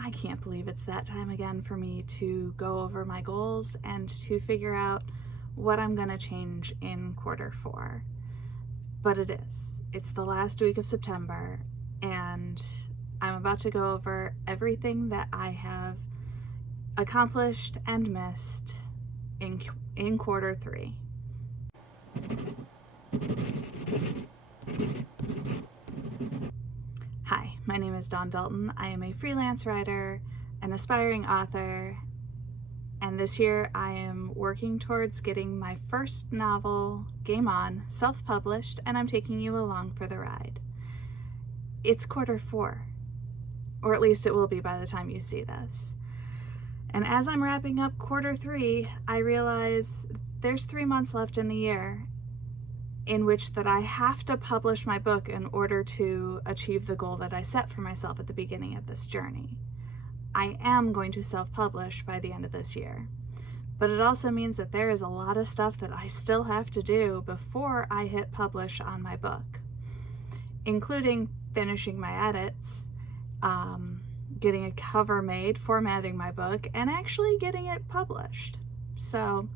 I can't believe it's that time again for me to go over my goals and to figure out what I'm going to change in Q4. But it is. It's the last week of September, and I'm about to go over everything that I have accomplished and missed in Q3. Hi, my name is Dawn Dalton. I am a freelance writer, an aspiring author, and this year I am working towards getting my first novel, Game On, self-published, and I'm taking you along for the ride. It's Q4, or at least it will be by the time you see this. And as I'm wrapping up Q3, I realize there's 3 months left in the year in which that I have to publish my book in order to achieve the goal that I set for myself at the beginning of this journey. I am going to self-publish by the end of this year, but it also means that there is a lot of stuff that I still have to do before I hit publish on my book, including finishing my edits, getting a cover made, formatting my book, and actually getting it published. So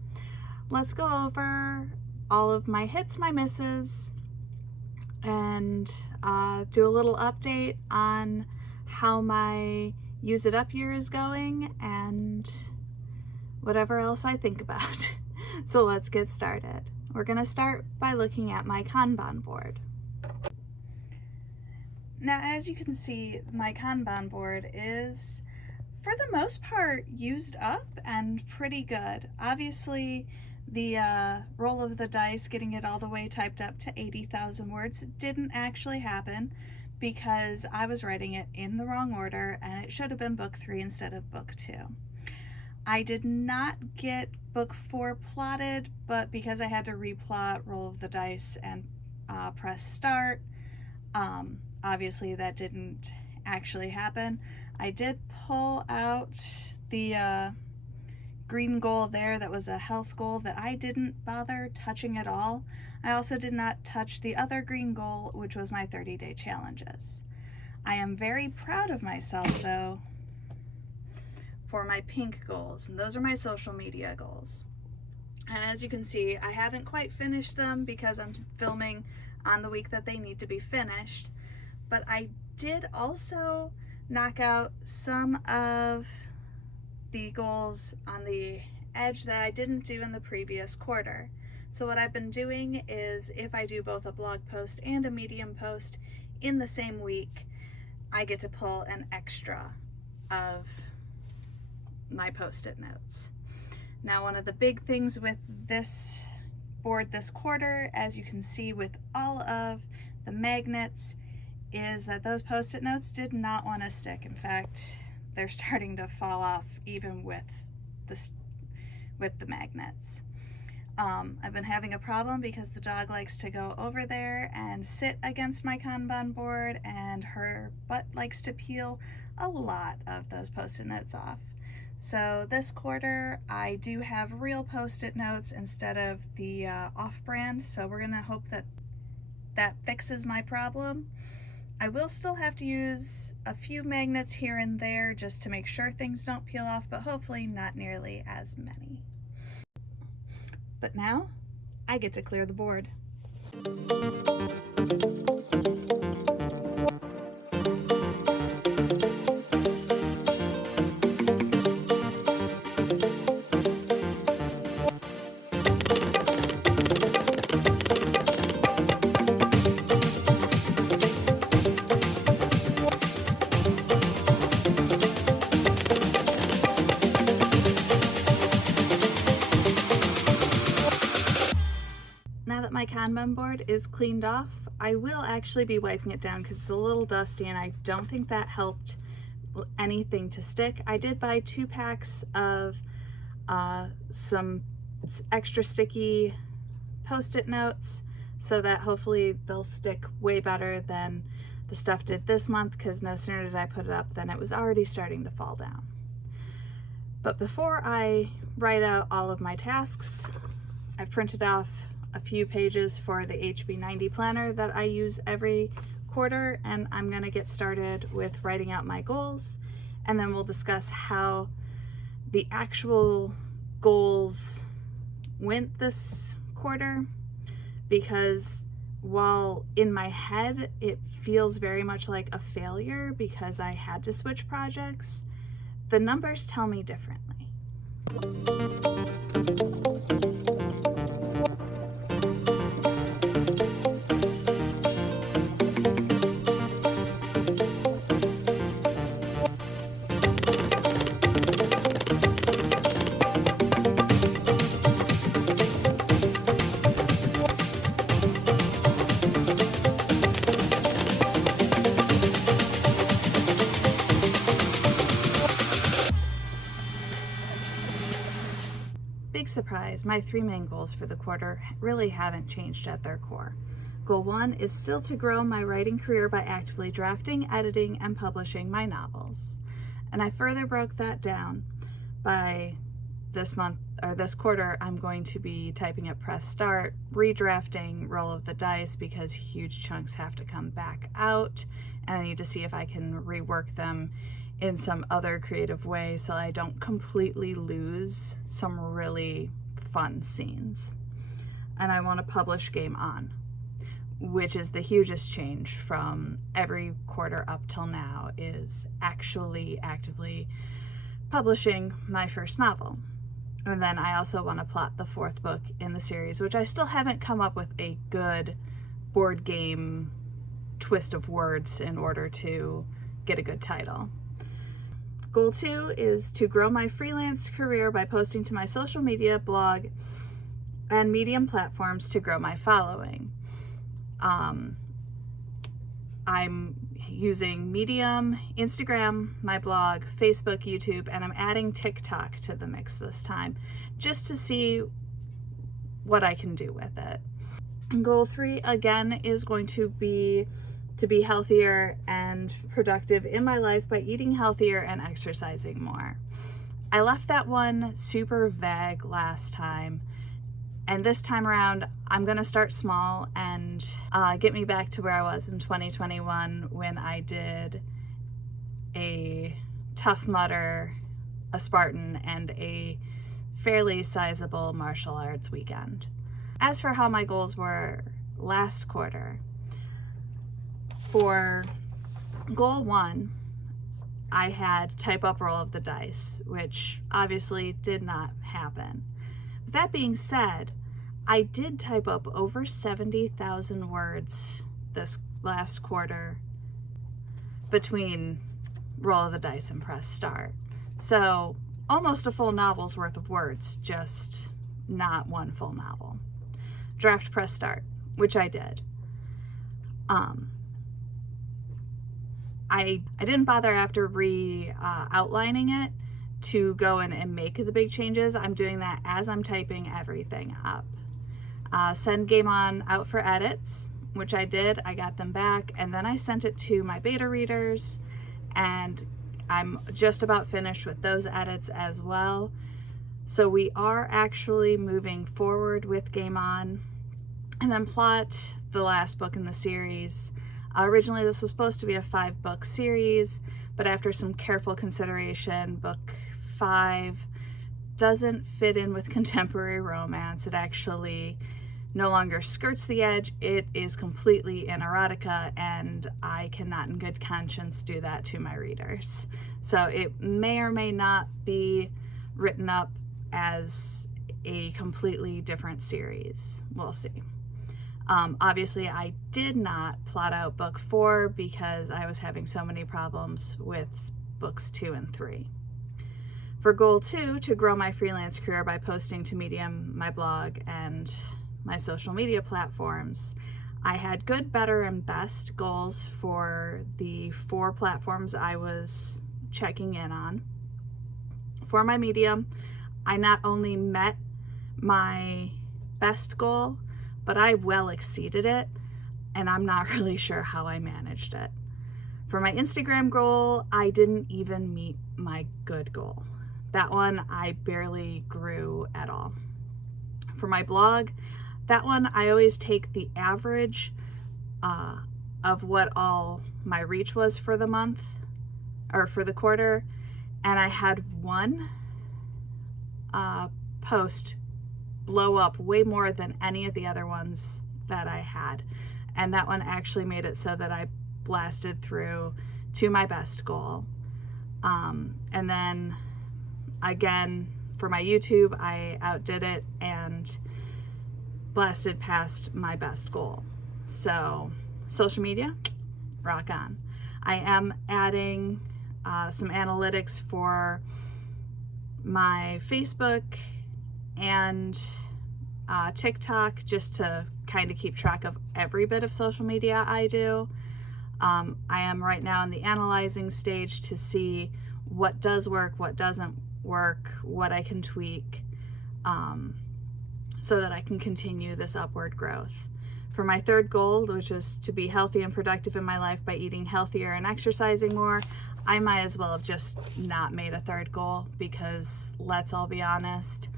let's go over all of my hits, my misses, and do a little update on how my Use It Up year is going and whatever else I think about. So let's get started. We're gonna start by looking at my Kanban board. Now, as you can see, my Kanban board is, for the most part, used up and pretty good. Obviously, the roll of the dice, getting it all the way typed up to 80,000 words, didn't actually happen because I was writing it in the wrong order and it should have been book 3 instead of book 2. I did not get book 4 plotted, but because I had to replot roll of the dice and press start, obviously that didn't actually happen. I did pull out the green goal there that was a health goal that I didn't bother touching at all. I also did not touch the other green goal, which was my 30-day challenges. I am very proud of myself though for my pink goals, and those are my social media goals. And as you can see, I haven't quite finished them because I'm filming on the week that they need to be finished, but I did also knock out some of the goals on the edge that I didn't do in the previous quarter. So what I've been doing is, if I do both a blog post and a Medium post in the same week, I get to pull an extra of my post-it notes. Now, one of the big things with this board this quarter, as you can see with all of the magnets, is that those post-it notes did not want to stick. In fact, they're starting to fall off even with the magnets. I've been having a problem because the dog likes to go over there and sit against my Kanban board, and her butt likes to peel a lot of those post-it notes off. So this quarter I do have real post-it notes instead of the off-brand, so we're gonna hope that that fixes my problem. I will still have to use a few magnets here and there just to make sure things don't peel off, but hopefully not nearly as many. But now I get to clear the board. Now that my Kanban board is cleaned off, I will actually be wiping it down because it's a little dusty and I don't think that helped anything to stick. I did buy 2 packs of some extra sticky post-it notes so that hopefully they'll stick way better than the stuff did this month, because no sooner did I put it up than it was already starting to fall down. But before I write out all of my tasks, I've printed off a few pages for the HB90 planner that I use every quarter, and I'm gonna get started with writing out my goals and then we'll discuss how the actual goals went this quarter, because while in my head it feels very much like a failure because I had to switch projects, the numbers tell me differently. Big surprise, my 3 main goals for the quarter really haven't changed at their core. Goal 1 is still to grow my writing career by actively drafting, editing, and publishing my novels. And I further broke that down by this month, or this quarter, I'm going to be typing at press start, redrafting Roll of the Dice because huge chunks have to come back out, and I need to see if I can rework them in some other creative way so I don't completely lose some really fun scenes. And I want to publish Game On, which is the hugest change from every quarter up till now, is actually actively publishing my first novel. And then I also want to plot the 4th book in the series, which I still haven't come up with a good board game twist of words in order to get a good title. Goal 2 is to grow my freelance career by posting to my social media, blog, and Medium platforms to grow my following. I'm using Medium, Instagram, my blog, Facebook, YouTube, and I'm adding TikTok to the mix this time just to see what I can do with it. And goal 3 again is going to be healthier and productive in my life by eating healthier and exercising more. I left that one super vague last time, and this time around I'm gonna start small and get me back to where I was in 2021 when I did a Tough Mudder, a Spartan, and a fairly sizable martial arts weekend. As for how my goals were last quarter, for goal 1, I had type up Roll of the Dice, which obviously did not happen. That being said, I did type up over 70,000 words this last quarter between Roll of the Dice and press start. So almost a full novel's worth of words, just not one full novel. Draft press start, which I did. I didn't bother after outlining it to go in and make the big changes. I'm doing that as I'm typing everything up. Send Game On out for edits, which I did. I got them back, and then I sent it to my beta readers, and I'm just about finished with those edits as well. So we are actually moving forward with Game On. And then plot, the last book in the series. Originally this was supposed to be a 5-book series, but after some careful consideration, book 5 doesn't fit in with contemporary romance. It actually no longer skirts the edge. It is completely in erotica, and I cannot in good conscience do that to my readers. So it may or may not be written up as a completely different series. We'll see. Obviously I did not plot out book 4 because I was having so many problems with books 2 and 3. For goal 2, to grow my freelance career by posting to Medium, my blog, and my social media platforms, I had good, better, and best goals for the 4 platforms I was checking in on. For my Medium, I not only met my best goal, but I well exceeded it, and I'm not really sure how I managed it. For my Instagram goal, I didn't even meet my good goal. That one I barely grew at all. For my blog, that one I always take the average of what all my reach was for the month, or for the quarter, and I had one post blow up way more than any of the other ones that I had. And that one actually made it so that I blasted through to my best goal. And then again, for my YouTube, I outdid it and blasted past my best goal. So social media, rock on. I am adding some analytics for my Facebook and TikTok, just to kind of keep track of every bit of social media I do. I am right now in the analyzing stage to see what does work, what doesn't work, what I can tweak, so that I can continue this upward growth. For my third goal, which is to be healthy and productive in my life by eating healthier and exercising more, I might as well have just not made a third goal, because let's all be honest,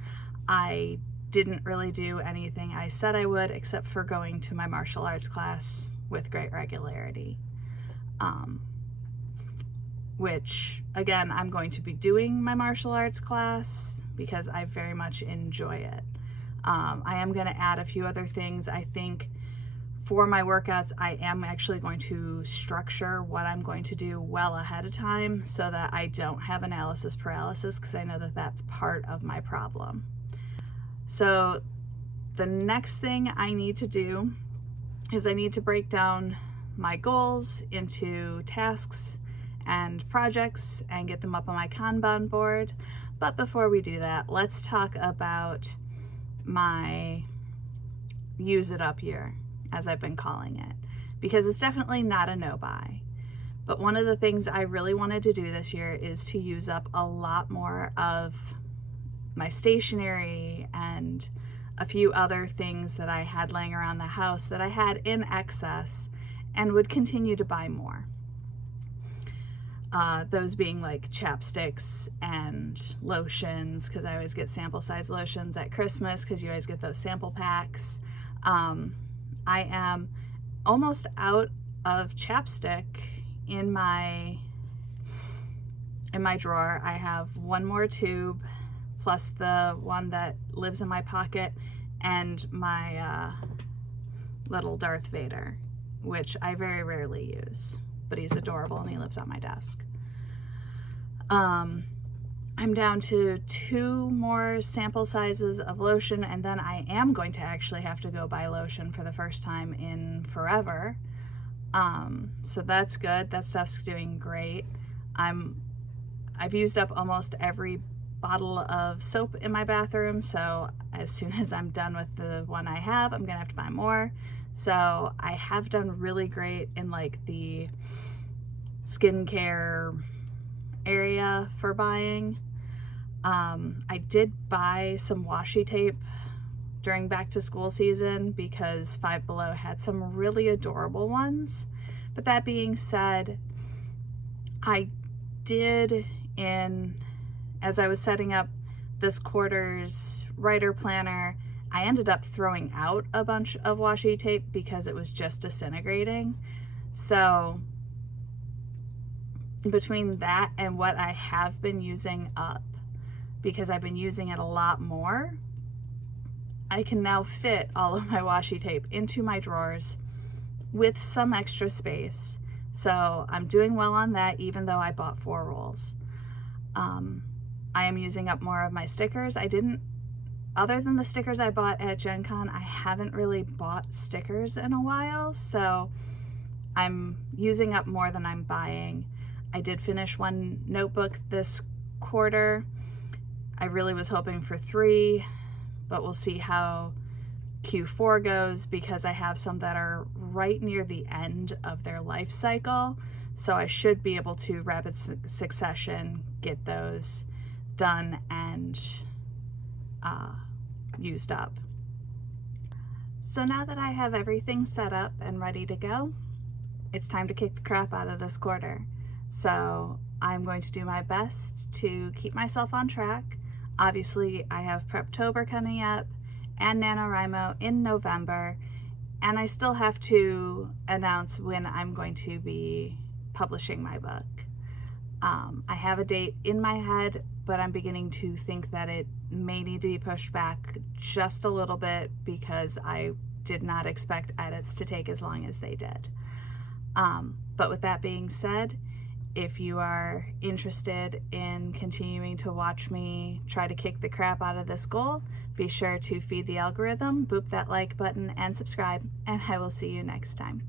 I didn't really do anything I said I would, except for going to my martial arts class with great regularity. Which, again, I'm going to be doing my martial arts class because I very much enjoy it. I am going to add a few other things. I think for my workouts, I am actually going to structure what I'm going to do well ahead of time so that I don't have analysis paralysis, because I know that that's part of my problem. So the next thing I need to do is I need to break down my goals into tasks and projects and get them up on my Kanban board. But before we do that, let's talk about my use it up year, as I've been calling it, because it's definitely not a no buy. But one of the things I really wanted to do this year is to use up a lot more of my stationery and a few other things that I had laying around the house that I had in excess and would continue to buy more. Those being like chapsticks and lotions, because I always get sample size lotions at Christmas, because you always get those sample packs. I am almost out of chapstick in my drawer. I have one more tube, plus the one that lives in my pocket, and my little Darth Vader, which I very rarely use, but he's adorable and he lives on my desk. I'm down to 2 more sample sizes of lotion, and then I am going to actually have to go buy lotion for the first time in forever. So that's good. That stuff's doing great. I've used up almost every bottle of soap in my bathroom, so as soon as I'm done with the one I have, I'm gonna have to buy more. So I have done really great in like the skincare area for buying. I did buy some washi tape during back to school season because Five Below had some really adorable ones. But that being said, I did, as I was setting up this quarter's writer planner, I ended up throwing out a bunch of washi tape because it was just disintegrating. So between that and what I have been using up, because I've been using it a lot more, I can now fit all of my washi tape into my drawers with some extra space. So I'm doing well on that, even though I bought 4 rolls. I am using up more of my stickers. Other than the stickers I bought at Gen Con, I haven't really bought stickers in a while, so I'm using up more than I'm buying. I did finish 1 notebook this quarter. I really was hoping for 3, but we'll see how Q4 goes, because I have some that are right near the end of their life cycle, so I should be able to rapid succession get those done and used up. So now that I have everything set up and ready to go, it's time to kick the crap out of this quarter. So I'm going to do my best to keep myself on track. Obviously, I have Preptober coming up and NaNoWriMo in November, and I still have to announce when I'm going to be publishing my book. I have a date in my head, but I'm beginning to think that it may need to be pushed back just a little bit because I did not expect edits to take as long as they did. But with that being said, if you are interested in continuing to watch me try to kick the crap out of this goal, be sure to feed the algorithm, boop that like button, and subscribe, and I will see you next time.